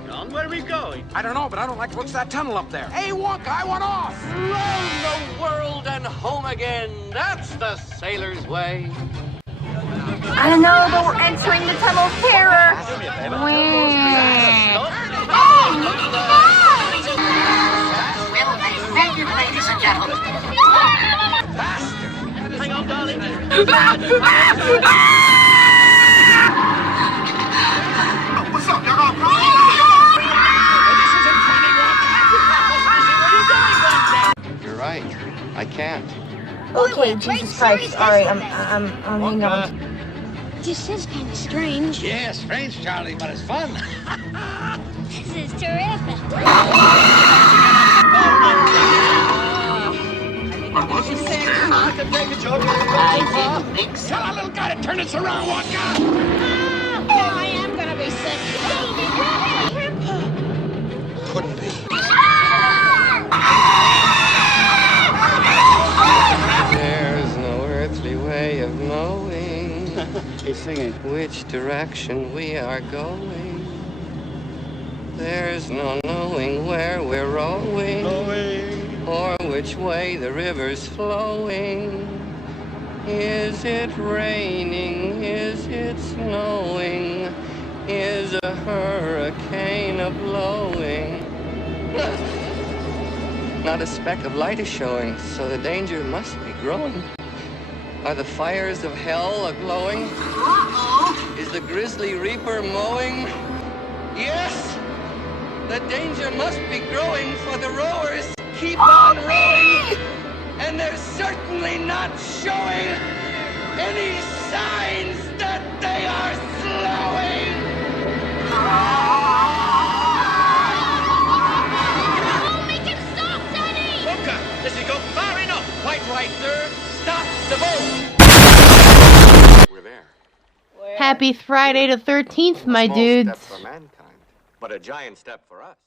going on? Where are we going? I don't know, but I don't like the looks of that tunnel up there. Hey, Wonka, I want off! Round the world and home again. That's the sailor's way. I don't know, but we're entering the tunnel of terror. Ladies and gentlemen. Hang on, darling. What's up, y'all? You're right. I can't. Okay, Jesus Christ. Alright, I'm hanging on. This is kind of strange. Yeah, strange, Charlie, but it's fun. This is terrific. I can take a joke. I didn't think so. Tell our little guy to turn this around, Wonka. Oh, I am gonna be sick. Couldn't be. There's no earthly way of knowing He's singing. which direction we are going. There's no knowing where we're rowing or which way the river's flowing. Is it raining? Is it snowing? Is a hurricane a-blowing? Not a speck of light is showing, so the danger must be growing. Are the fires of hell a-glowing? Is the grisly reaper mowing? Yes! The danger must be growing, for the rowers keep on rowing, and they're certainly not showing any signs that they are slowing. Oh, make him stop, Daddy! Wonka, this has gone far enough. Quite right, sir. Stop the boat. We're there. Happy Friday the 13th, my Small dudes. step for mankind, but a giant step for us.